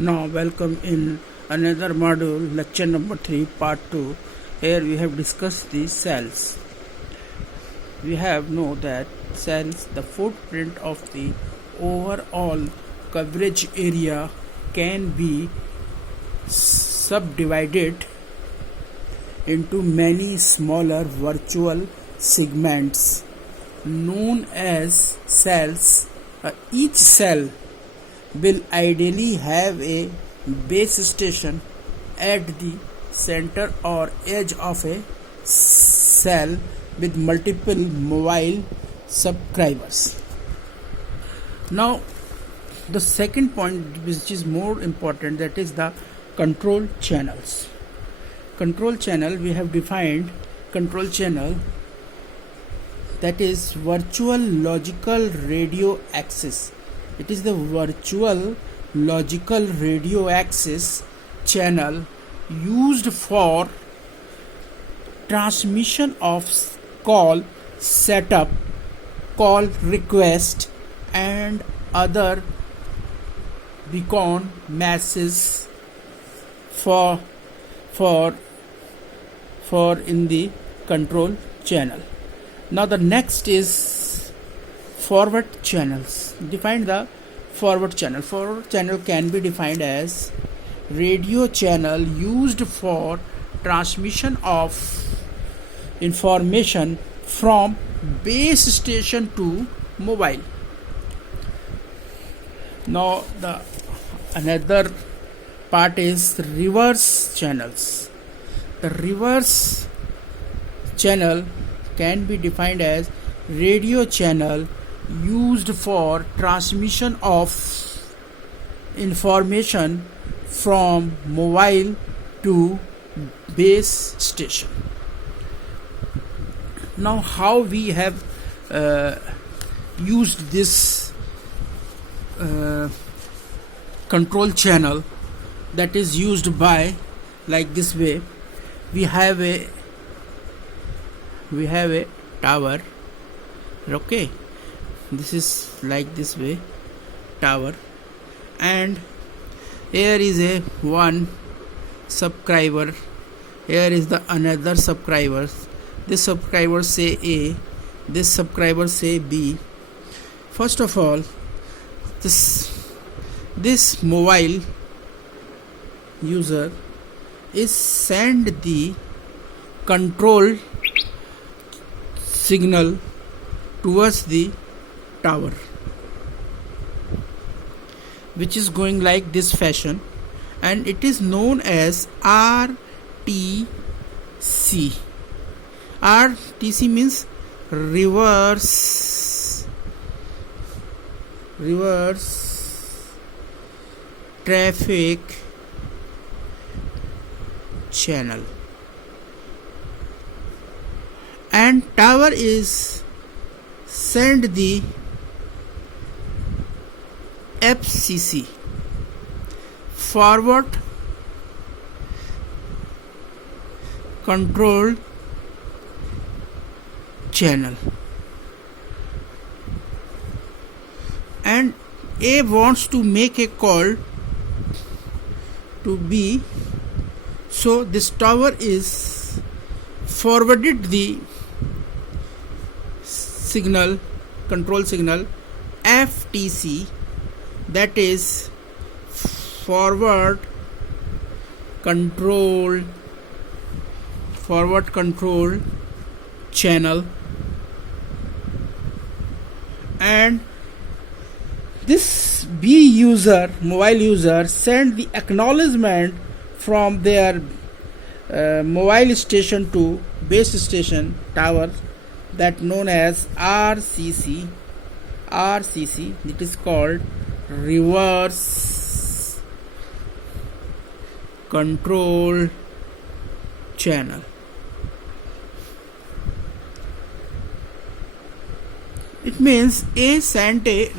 Now, welcome in another module, lecture number 3, part 2. Here we have discussed the cells. We have know that cells, the footprint of the overall coverage area can be subdivided into many smaller virtual segments known as cells. Each cell will ideally have a base station at the center or edge of a cell with multiple mobile subscribers. Now, the second point, which is more important, that is the control channels. Control channel, we have defined control channel, that is virtual logical radio access. It is the virtual logical radio access channel used for transmission of call setup, call request, and other beacon messages for in the control channel. Now the next is forward channels. Define the forward channel. Forward channel can be defined as radio channel used for transmission of information from base station to mobile. Now the another part is reverse channels. The reverse channel can be defined as radio channel used for transmission of information from mobile to base station. Now, how we have used this control channel, that is used by like this way. We have a tower. Okay, this is like this way, tower, and here is a one subscriber, here is the another subscriber. This subscriber say A, this subscriber say B. First of all, this mobile user is send the control signal towards the tower, which is going like this fashion, and it is known as RTC. RTC means reverse traffic channel, and tower is send the FCC, forward control channel, and A wants to make a call to B, so this tower is forwarded the signal, control signal FTC, that is forward control channel, and this B user, mobile user, send the acknowledgement from their mobile station to base station tower, that known as RCC. It is called reverse control channel. It means A sent a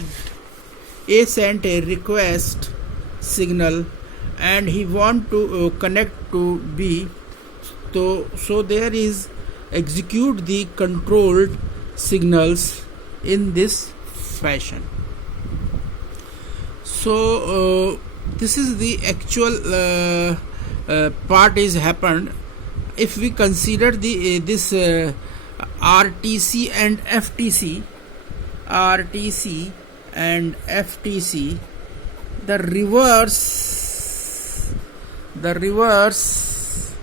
request signal, and he want to connect to B, so there is execute the controlled signals in this fashion. So this is the actual part is happened. If we consider the this RTC and FTC, RTC and FTC, the reverse, the reverse,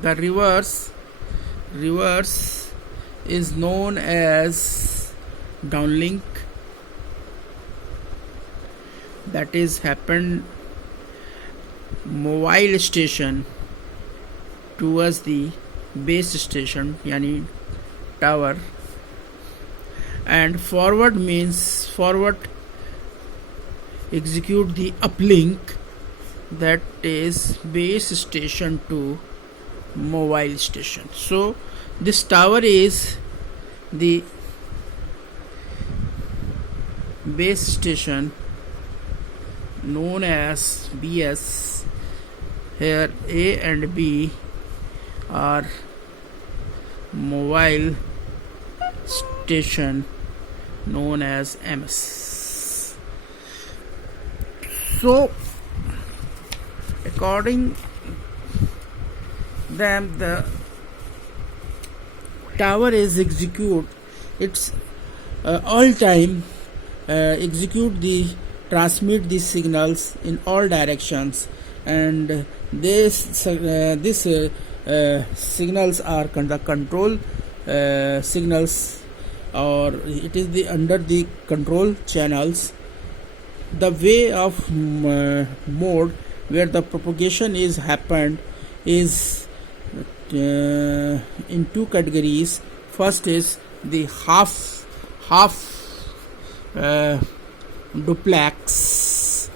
the reverse, reverse is known as downlink. That is happened mobile station towards the base station, yani tower. And forward means forward execute the uplink, that is base station to mobile station. So this tower is the base station known as BS. Here A and B are mobile station known as MS. So according them, the tower is execute it's all time execute the transmit these signals in all directions, and this signals are the control signals, or it is the under the control channels. The way of mode where the propagation is happened is in two categories. First is the half duplex,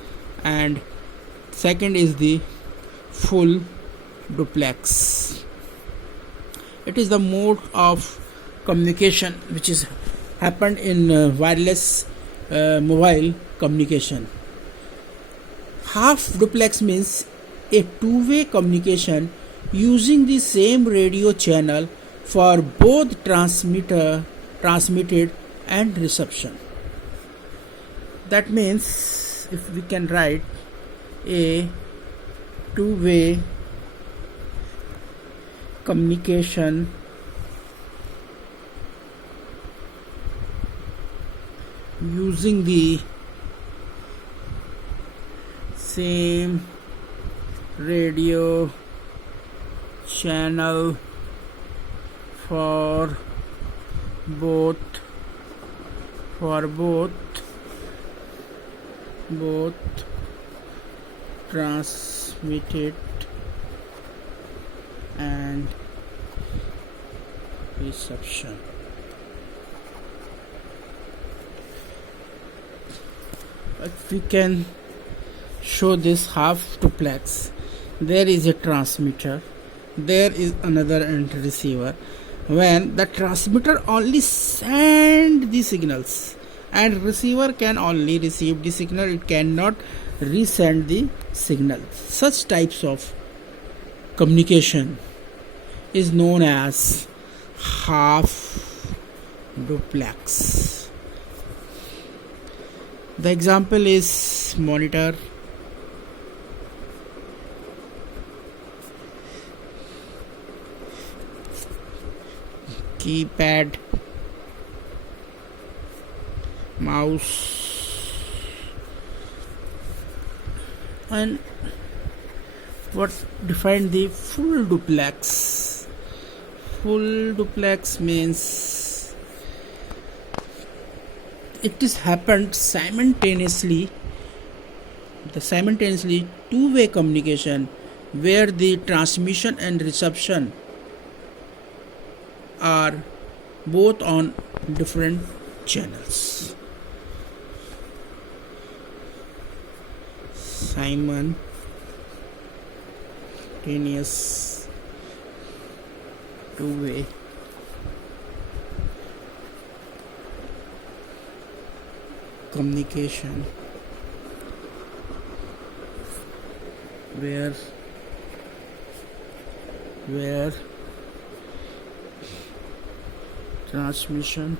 and second is the full duplex. It is the mode of communication which is happened in wireless mobile communication. Half duplex means a two-way communication using the same radio channel for both transmitted and reception. That means if we can write a two-way communication using the same radio channel for both transmitted and reception. But we can show this half duplex. There is a transmitter, there is another and receiver. When the transmitter only send the signals and receiver can only receive the signal, it cannot resend the signal. Such types of communication is known as half duplex. The example is monitor, keypad, mouse, and what define the full duplex. Full duplex means it is happened simultaneously two-way communication where the transmission and reception are both on different channels. Simultaneous two-way communication where transmission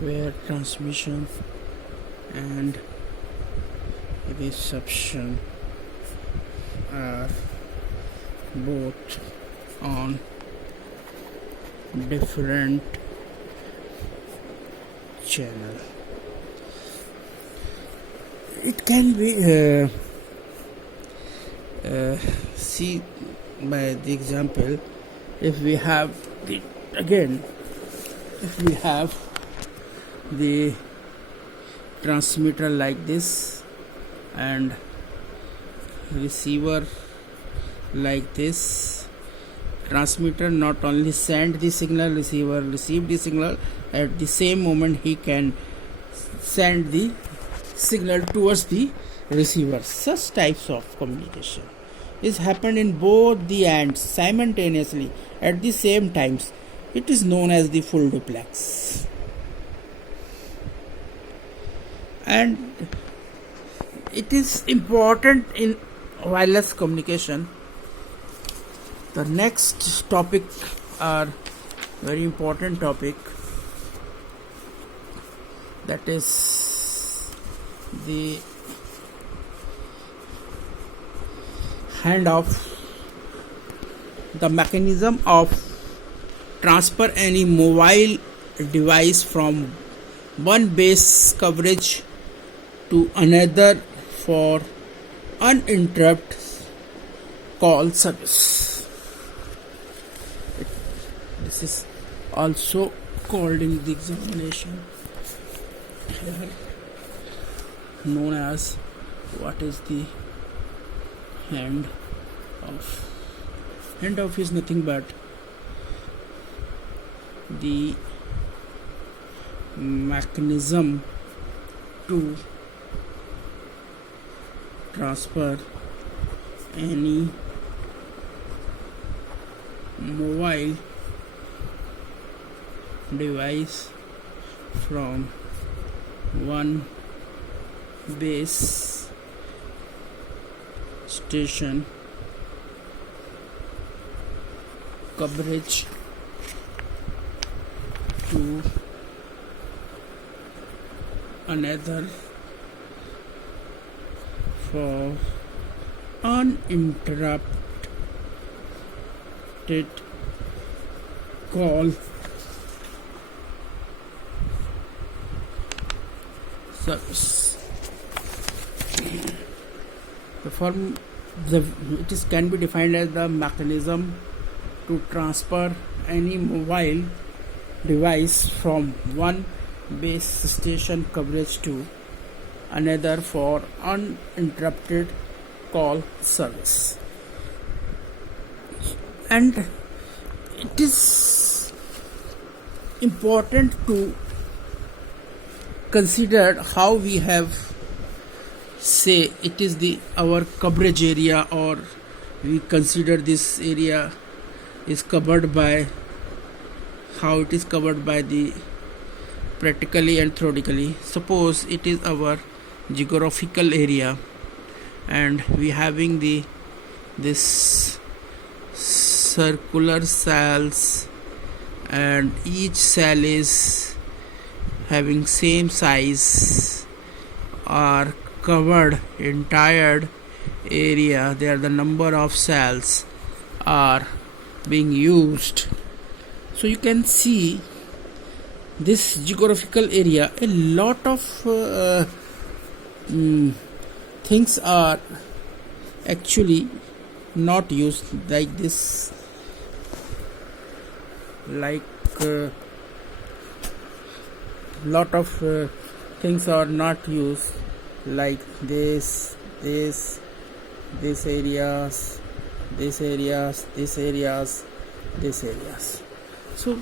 where transmission and reception are both on different channel. It can be see by the example, if we have the transmitter like this and receiver like this. Transmitter not only send the signal, receiver receive the signal. At the same moment he can send the signal towards the receiver. Such types of communication is happened in both the ends simultaneously at the same times. It is known as the full duplex. And it is important in wireless communication. The next topic are very important topic, that is the handoff, the mechanism of transfer any mobile device from one base coverage to another for uninterrupted call service. This is also called in the examination here, known as what is the handoff. Handoff is nothing but the mechanism to transfer any mobile device from one base station coverage to another for uninterrupted call service. It can be defined as the mechanism to transfer any mobile device from one base station coverage to another for uninterrupted call service. And it is important to consider how we have, say, it is our coverage area, or we consider this area is covered by, how it is covered by the practically and theoretically. Suppose it is our geographical area and we having this circular cells, and each cell is having same size, are covered entire area. There the number of cells are being used. So you can see this geographical area, a lot of things are actually not used, like this, like lot of things are not used, like this areas. So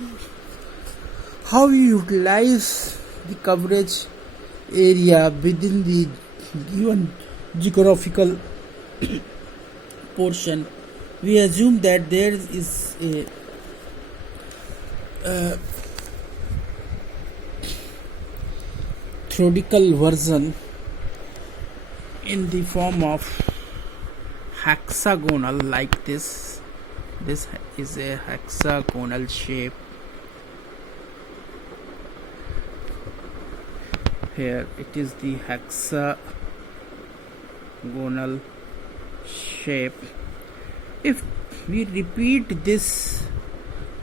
how we utilize the coverage area within the given geographical portion? We assume that there is a theoretical version in the form of hexagonal, like this. This is a hexagonal shape, here it is the hexagonal shape. If we repeat this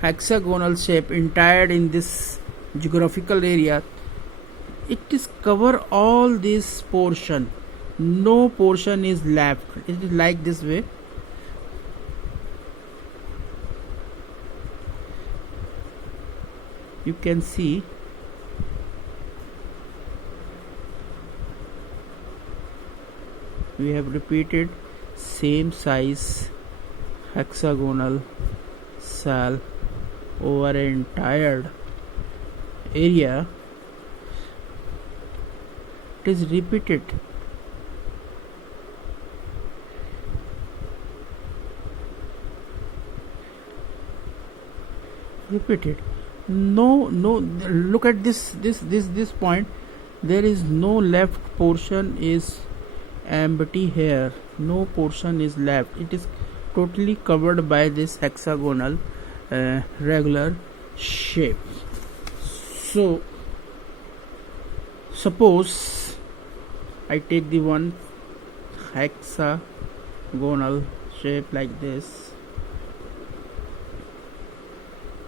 hexagonal shape entire in this geographical area, it is cover all this portion, no portion is left. It is like this way. You can see we have repeated same size hexagonal cell over an entire area. It is repeated. No, look at this point. There is no left portion is empty here, no portion is left. It is totally covered by this hexagonal regular shape. So suppose I take the one hexagonal shape like this,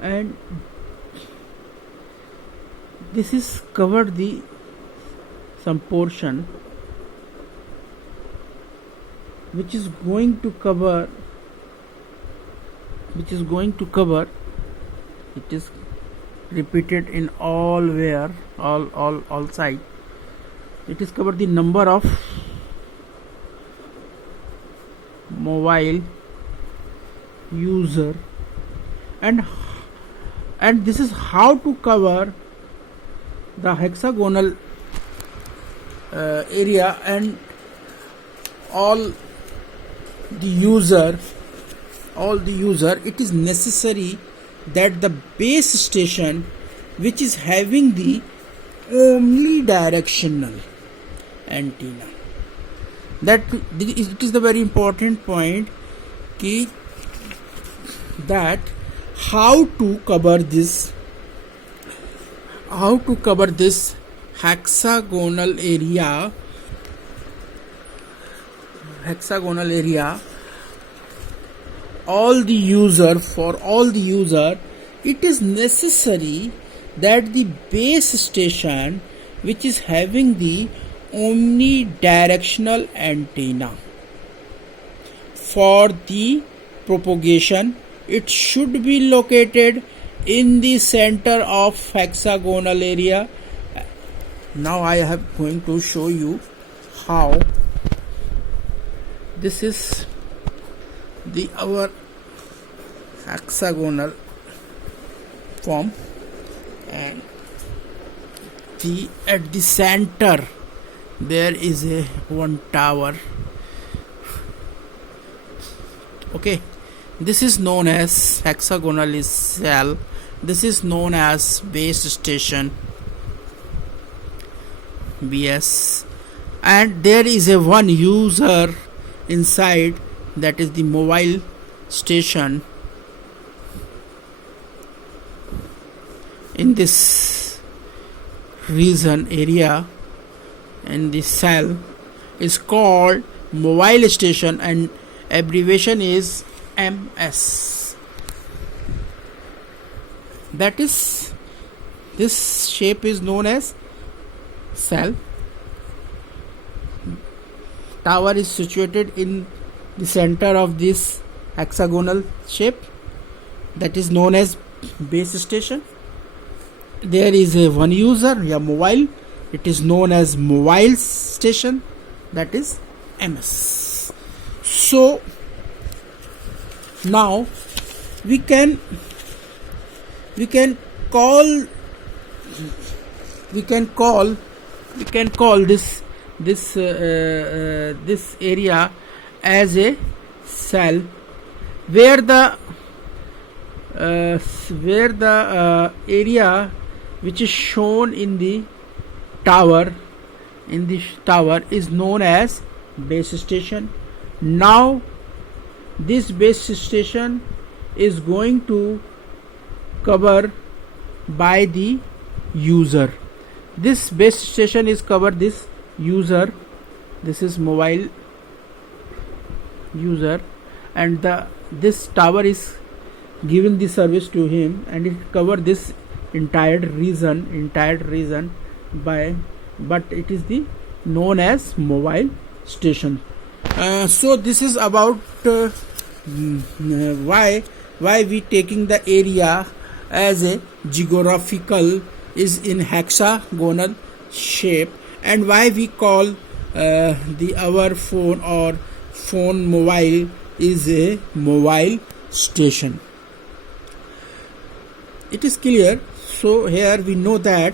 and this is covered the some portion which is going to cover it is repeated in all side. It is covered the number of mobile user, and this is how to cover the hexagonal area and all the user. It is necessary that the base station which is having the omnidirectional antenna, that it is the very important point that how to cover this hexagonal area. All the user, it is necessary that the base station which is having the omnidirectional antenna for the propagation, it should be located in the center of hexagonal area. Now I am going to show you how. This is our hexagonal form, and at the center there is one tower. Okay, this is known as hexagonal cell. This is known as base station, BS, and there is one user inside, that is the mobile station. In this region area, and the cell is called mobile station, and abbreviation is MS. That is, this shape is known as cell. Tower is situated in the center of this hexagonal shape, that is known as base station. There is one user, mobile, it is known as mobile station, that is MS. So now we can call this area as a cell, where the area which is shown in the tower is known as base station. Now this base station is going to cover by the user. This base station is cover this user. This is mobile user, and this tower is giving the service to him, and it cover this entire region by, but it is the known as mobile station. So this is about why we taking the area as a geographical is in hexagonal shape, and why we call our phone or phone mobile is a mobile station. It is clear. So here we know that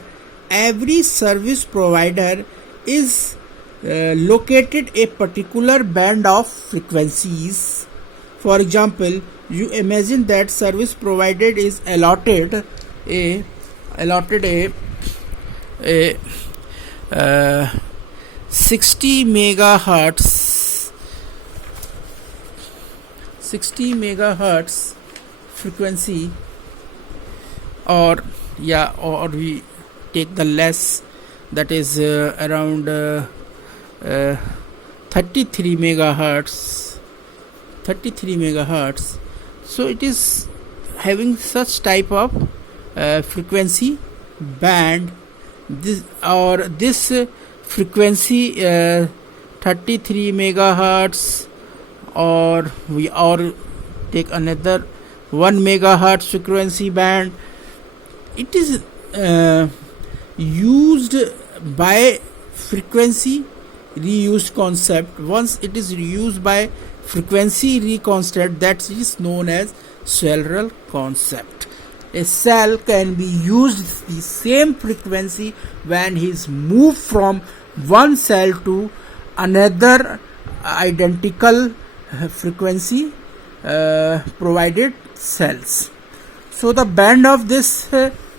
every service provider is located a particular band of frequencies. For example, you imagine that service provided is allotted a 60 megahertz frequency, or we take the less, that is around 33 megahertz. So it is having such type of frequency band. This frequency 33 megahertz, or take another 1 megahertz frequency band. It is used by frequency reused concept. Once it is used by frequency reconcept, that is known as cellular concept. A cell can be used the same frequency when he is moved from one cell to another identical frequency provided cells. So the band of this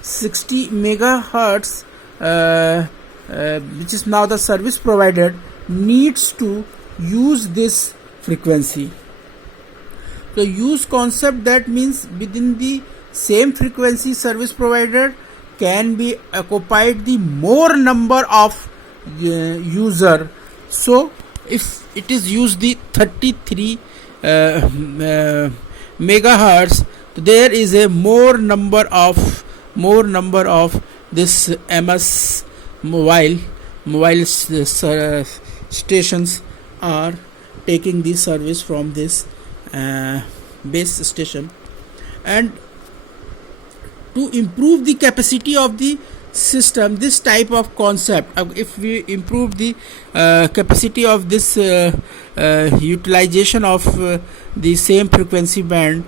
60 megahertz which is now the service provider needs to use this frequency. So use concept, that means within the same frequency service provider can be occupied the more number of user. So if it is used the 33 megahertz, there is a more number of this MS mobile stations are taking the service from this base station. And to improve the capacity of the system, this type of concept, if we improve the capacity of this utilization of the same frequency band,